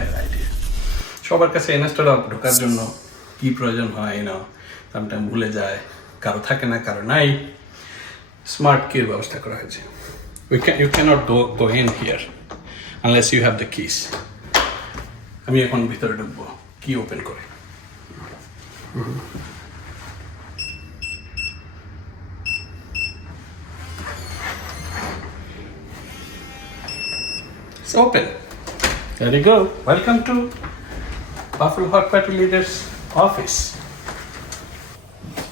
Idea সবার কাছে Instagram ঢোকার জন্য কি প্রয়োজন হয় সামটাইম ভুলে যায়, কারো থাকে না, কারো নাই। স্মার্ট কির ব্যবস্থা করা হয়েছে। You cannot go in here unless you have the keys. আমি এখন ভিতরে ঢুকবো কি ওপেন করে। It's open. There you go. Welcome to Buffalo Hot Party Leaders office.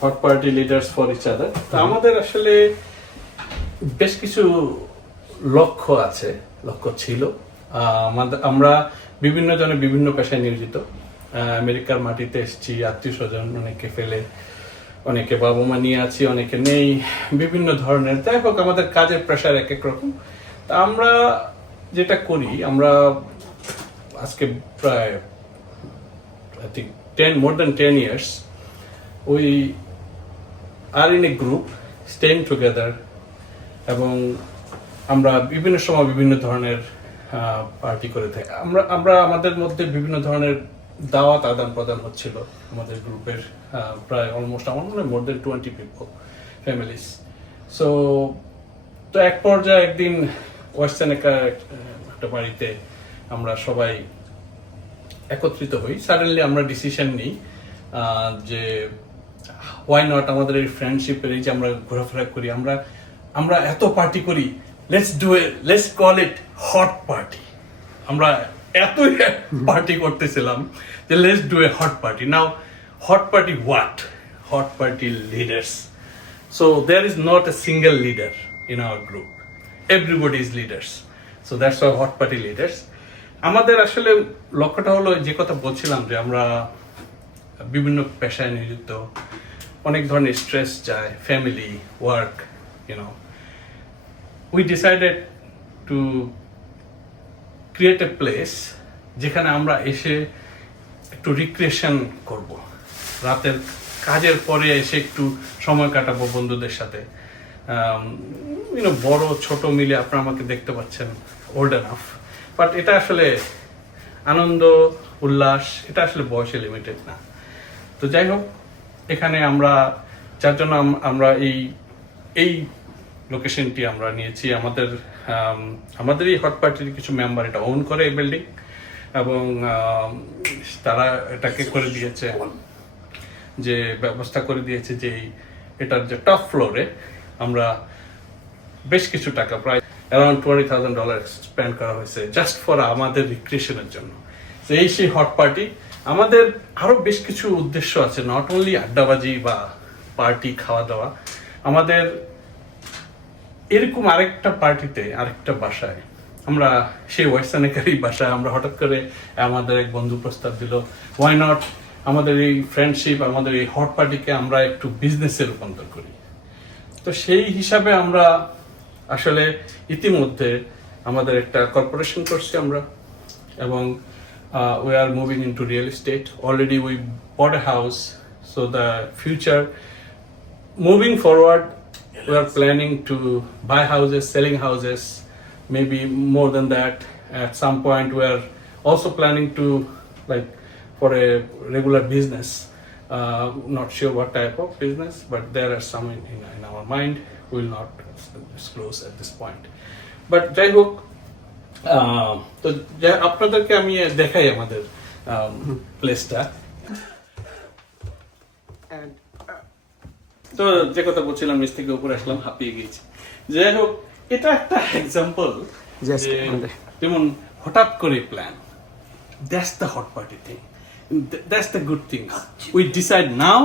Hot Party Leaders for each other. তো আমাদের আসলে বেশ কিছু লক্ষ্য ছিল। আমরা বিভিন্ন জনে বিভিন্ন পেশায় নিয়োজিত। আমেরিকার মাটিতে এসেছি, আত্মীয় স্বজন অনেকে ফেলে, অনেকে বাবা মা নিয়ে আছি, অনেকে নেই, বিভিন্ন ধরনের। যাই হোক, আমাদের কাজের প্রেশার এক এক রকম। তা আমরা যেটা করি, আমরা আজকে প্রায় I think more than 10 years we are in a group staying together, এবং আমরা বিভিন্ন সময় বিভিন্ন ধরনের পার্টি করে থাকি। আমরা আমাদের মধ্যে বিভিন্ন ধরনের দাওয়াত আদান প্রদান হচ্ছিল আমাদের গ্রুপের, প্রায় অলমোস্ট আমার মনে হয় more than 20 people families. তো এক পর্যায়ে একদিন ওয়েস্টার্ন একটা বাড়িতে আমরা সবাই একত্রিত হই। সাডেনলি আমরা ডিসিশন নিই যে ওয়াই নট, আমাদের এই ফ্রেন্ডশিপের এই যে আমরা ঘোরাফেরা করি, আমরা এত পার্টি করি, let's call it hot party. আমরা এতই পার্টি করতেছিলাম যে let's do a hot party. Now hot party what? Hot party leaders. So there is not a single leader in our group, everybody is leaders. So that's why hot party leaders. আমাদের আসলে লক্ষ্যটা হলো যে কথা বলছিলাম, যে আমরা বিভিন্ন পেশায় নিযুক্ত, অনেক ধরনের স্ট্রেস যায়, family, work, we decided to create a place যেখানে আমরা এসে একটু রিক্রিয়েশন করব, রাতের কাজের পরে এসে একটু সময় কাটাবো বন্ধুদের সাথে। বড় ছোট মিলে আপনারা আমাকে দেখতে পাচ্ছেন, ওল্ড এনাফ, বাট এটা আসলে আনন্দ উল্লাস, এটা আসলে বয়সে লিমিটেড না। তো যাই হোক, এখানে আমরা যার জন্য আমরা এই লোকেশনটি আমরা নিয়েছি। আমাদের এই হট পার্টির কিছু মেম্বার এটা ওন করে এই বিল্ডিং, এবং তারা এটাকে করে দিয়েছে, যে ব্যবস্থা করে দিয়েছে যে এটার যে টপ ফ্লোরে আমরা বেশ কিছু টাকা, প্রায় অ্যারাউন্ড $20,000 স্পেন্ড করা হয়েছে জাস্ট ফর আমাদের রিক্রিয়েশনের জন্য। তো এই সেই হট পার্টি। আমাদের আরো বেশ কিছু উদ্দেশ্য আছে, নট অনলি আড্ডাবাজি বা পার্টি, খাওয়া দাওয়া। আমাদের এরকম আরেকটা পার্টিতে, আরেকটা বাসায়, আমরা সেই ওয়েস্টার্নেকারই বাসায় আমরা হঠাৎ করে আমাদের এক বন্ধু প্রস্তাব দিল, ওয়াই নট আমাদের এই ফ্রেন্ডশিপ, আমাদের এই হট পার্টিকে আমরা একটু বিজনেসে রূপান্তর করি। তো সেই হিসাবে আমরা আসলে ইতিমধ্যে আমাদের একটা কর্পোরেশন করছি আমরা, এবং we are moving into real estate. Already we bought a house, so the future, moving forward, we are planning to buy houses, selling houses, maybe more than that. At some point we are also planning to, like, for a regular business. Not sure what type of business, but there are some in our mind. We will not disclose at this point. But যাই হোক, তো আপনাদেরকে আমি দেখাই আমাদের প্লেসটা। তো যে কথা বলছিলাম, নিচ থেকে উপরে আসলাম, হাঁপিয়ে গেছি। যাই হোক, এটা একটা এক্সাম্পল, যেমন হঠাৎ করে plan, that's the hot party thing, that's the good thing. We decide now,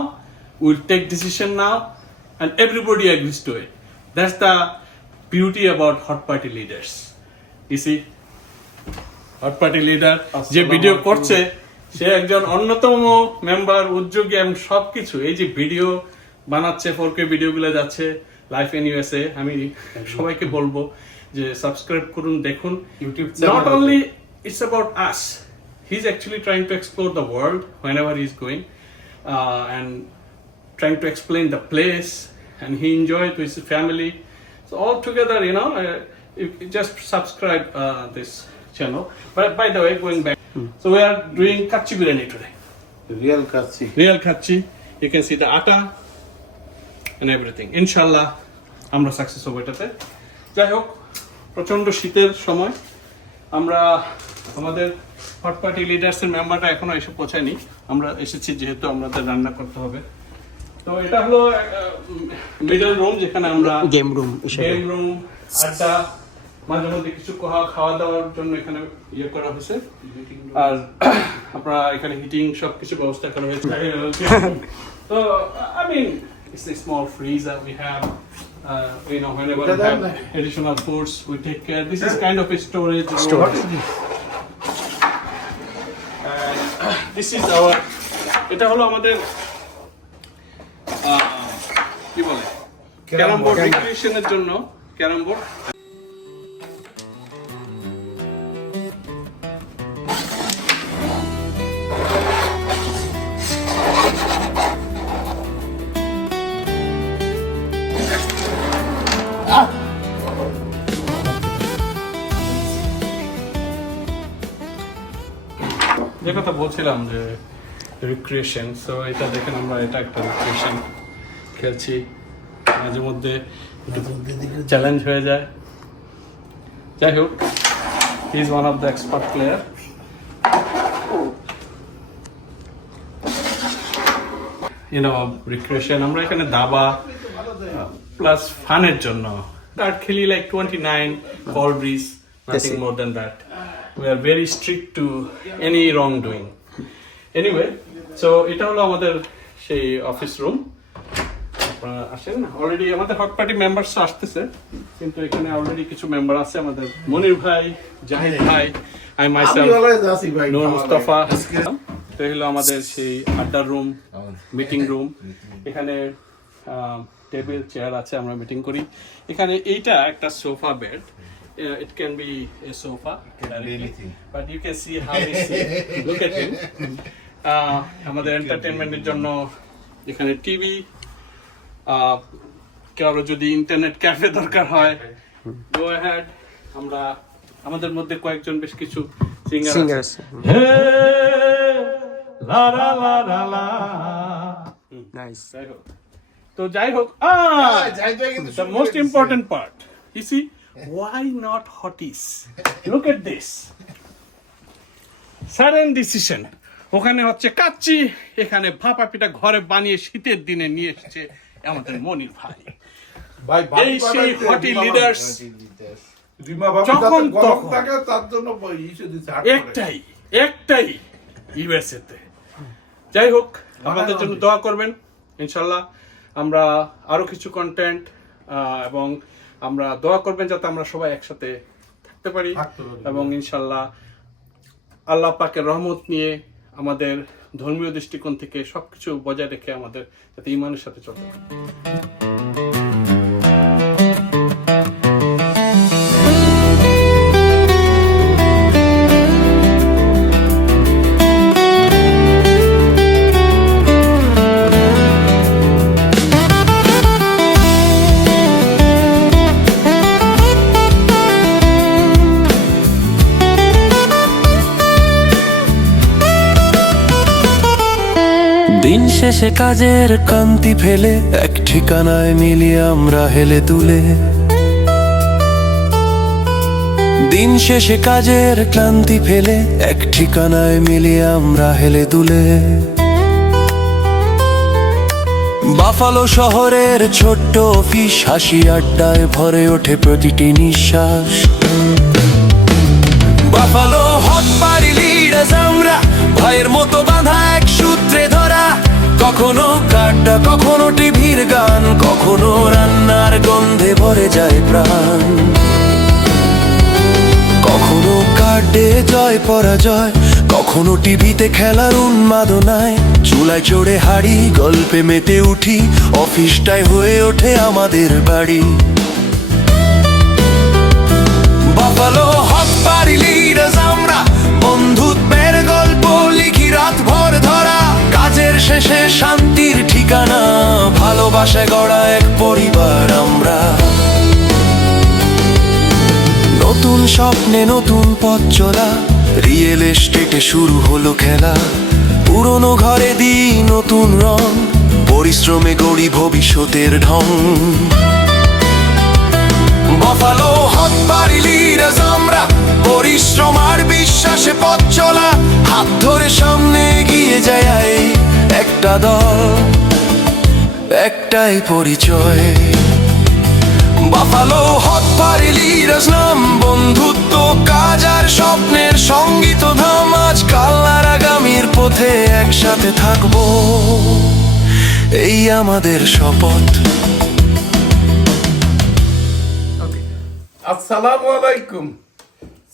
will take decision now, and everybody agrees to it. That's the beauty about hot party leaders. You see, hot party leader যে video করছে, সে একজন অন্যতম member, উদ্যোগী, এবং সবকিছু। এই যে video বানাচ্ছে, 4K ভিডিওগুলো যাচ্ছে লাইফ ইন ইউএসএ। আমি সবাইকে বলবো যে সাবস্ক্রাইব করুন, দেখুন YouTube. Not only it's about us, he is actually trying to explore the world whenever he is going, and trying to explain the place, and he enjoyed with his family. So all together, you just subscribe this channel. But by the way, going back, So we are doing kachi biryani today. Real kachi. Real kachi. You can see the atta and everything. Inshallah, আমরা success হবো এটাতে। যাই হোক, প্রচন্ড শীতের সময় আমরা আমাদের হট পার্টি লিডার্সের মেম্বারটা এখনো এসে পৌঁছায়নি। আমরা এসেছি যেহেতু আমাদের রান্না করতে হবে। তো এটা হলো মিডল রুম, যেখানে আমরা গেম রুম আড্ডা, মাঝে মধ্যে কিছু খাওয়া দাওয়ার জন্য এখানে ইয়ে করা হয়েছে। আর আপনারা এখানে হিটিং সবকিছু ব্যবস্থা করা হয়েছে। তো I mean, it's a small freezer we have. You know, whenever we have additional foods, we take care. This is kind of a storage room. This is our. এটা হলো আমাদের কি বলে ক্যারাম বোর্ড রিক্রিয়েশনের জন্য ক্যারাম বোর্ড। যে কথা বলছিলাম যে রিক্রিয়েশন, সো এটা দেখেন আমরা এটা একটা রিক্রিয়েশন খেলছি, মাঝে মধ্যে চ্যালেঞ্জ হয়ে যায়। যাই হোক, he is one of the expert player. You know recreation আমরা এখানে দাবা প্লাস ফানের জন্য কার্ড খেলি, like 29 call bridge, nothing more than that. We are very strict to any wrongdoing. Anyway, so এটা হলো আমাদের সেই অফিস রুম। আপনারা আসেন না, অলরেডি আমাদের হট পার্টি মেম্বারস আসতেছে, কিন্তু এখানে অলরেডি কিছু মেম্বার আছে। আমাদের মনির ভাই, জাহিদ ভাই, আই মাইসেলফ, নূর মুস্তাফা। তো হলো আমাদের সেই আড্ডার রুম, মিটিং রুম। এখানে টেবিল চেয়ার আছে, আমরা মিটিং করি। এখানে এইটা একটা sofa bed. It can be a sofa, but you can see how we sit. Look at him. আমাদের এন্টারটেইনমেন্টের জন্য এখানে টিভি, কারো যদি ইন্টারনেট ক্যাফে দরকার হয়, go ahead. আমরা আমাদের মধ্যে কয়েকজন বেশ কিছু সিঙ্গার আছে। লা লা লা লা লা। নাইস। তো যাই হোক, the most important part, you see, why not hotties? Look at this. Sudden decision. ওখানে হচ্ছে কাচ্চি, এখানে ভাপা পিঠা ঘরে বানিয়ে শীতের দিনে নিয়ে এসেছে আমাদের মনির ভাই। এই সেই হটি লিডার্স যখন তখন একটাই ইউএসএ তে। যাই হোক, আমাদের জন্য দোয়া করবেন। ইনশাল্লাহ আমরা আরো কিছু কন্টেন্ট এবং আমরা দোয়া করবেন যাতে আমরা সবাই একসাথে থাকতে পারি, এবং ইনশাল্লাহ আল্লাহ পাকের রহমত নিয়ে আমাদের ধর্মীয় দৃষ্টিকোণ থেকে সবকিছু বজায় রেখে আমাদের যাতে ঈমানের সাথে চলতে পারি। দিন শেষে কাজের ক্লান্তি ফেলে এক ঠিকানায় মিলিয়ে আমরা হেলে দুলে। দিন শেষে কাজের ক্লান্তি ফেলে এক ঠিকানায় মিলিয়ে আমরা হেলে দুলে। বাফালো শহরের ছোট্ট অফিস, হাসি আড্ডায় ভরে ওঠে প্রতিটি নিঃশ্বাস। বাফালো হট পার্টি লিডার্স আমরা, ভাইয়ের মতো বাঁধা এক সূত্রে ধরা। কখনো কাড্ডা, কখনো টিভির গান, কখনো রান্নার গন্ধে ভরে যায় প্রাণ। কখনো কার্ডে জয় পরাজয়, কখনো টিভিতে খেলার উন্মাদনায়। চুলায় চড়ে হাড়ি, গল্পে মেতে উঠি, অফিসটাই হয়ে ওঠে আমাদের বাড়ি। বাফালো হট পার্টি লিডার্স আমরা, বন্ধুত্বের গল্প লিখি রাত ভর ধরা। কাজের শেষে শান্তির ঠিকানা, ভালোবাসায় গড়া এক পরিবার আমরা। নতুন স্বপ্নে নতুন পথ চলা, রিয়েল এস্টেটে শুরু হলো খেলা, পুরনো ঘরে দিই নতুন রং, পরিশ্রমে গড়ি ভবিষ্যতের ঢং। বাফালো হক বাড়ি লিডার্স আমরা, পরিশ্রম আর বিশ্বাসে পথ চলা, হাত ধরে সামনে এগিয়ে যায় এই একটা দল, একটাই পরিচয়। বাফালো হক বাড়ি লিডার্স নাম, বন্ধুত্ব কাজ আর স্বপ্নের সঙ্গীত ধাম, আজ কাল আর আগামীর পথে একসাথে থাকবো, এই আমাদের শপথ। আসসালামু আলাইকুম।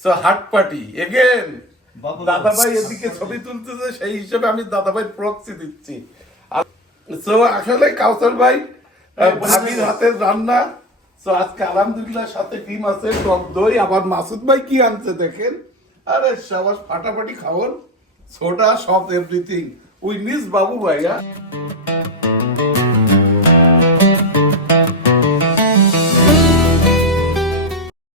সো হাট পার্টি এগেন। দাদাভাই এদিকে ছবি তুলতেছে, সেই হিসেবে আমি দাদাভাই প্রক্সি দিচ্ছি। সো আসলে কাউসার ভাই ভাবির হাতের রান্না। সো আজকে আলহামদুলিল্লাহ সাথে ডিম আছে, টক দই, আবার মাসুদ ভাই কি আনছে দেখেন। আরে সবার ফাটাফাটি খাওয়ার, সোডা, সব এভরিথিং। উই মিস বাবু ভাই।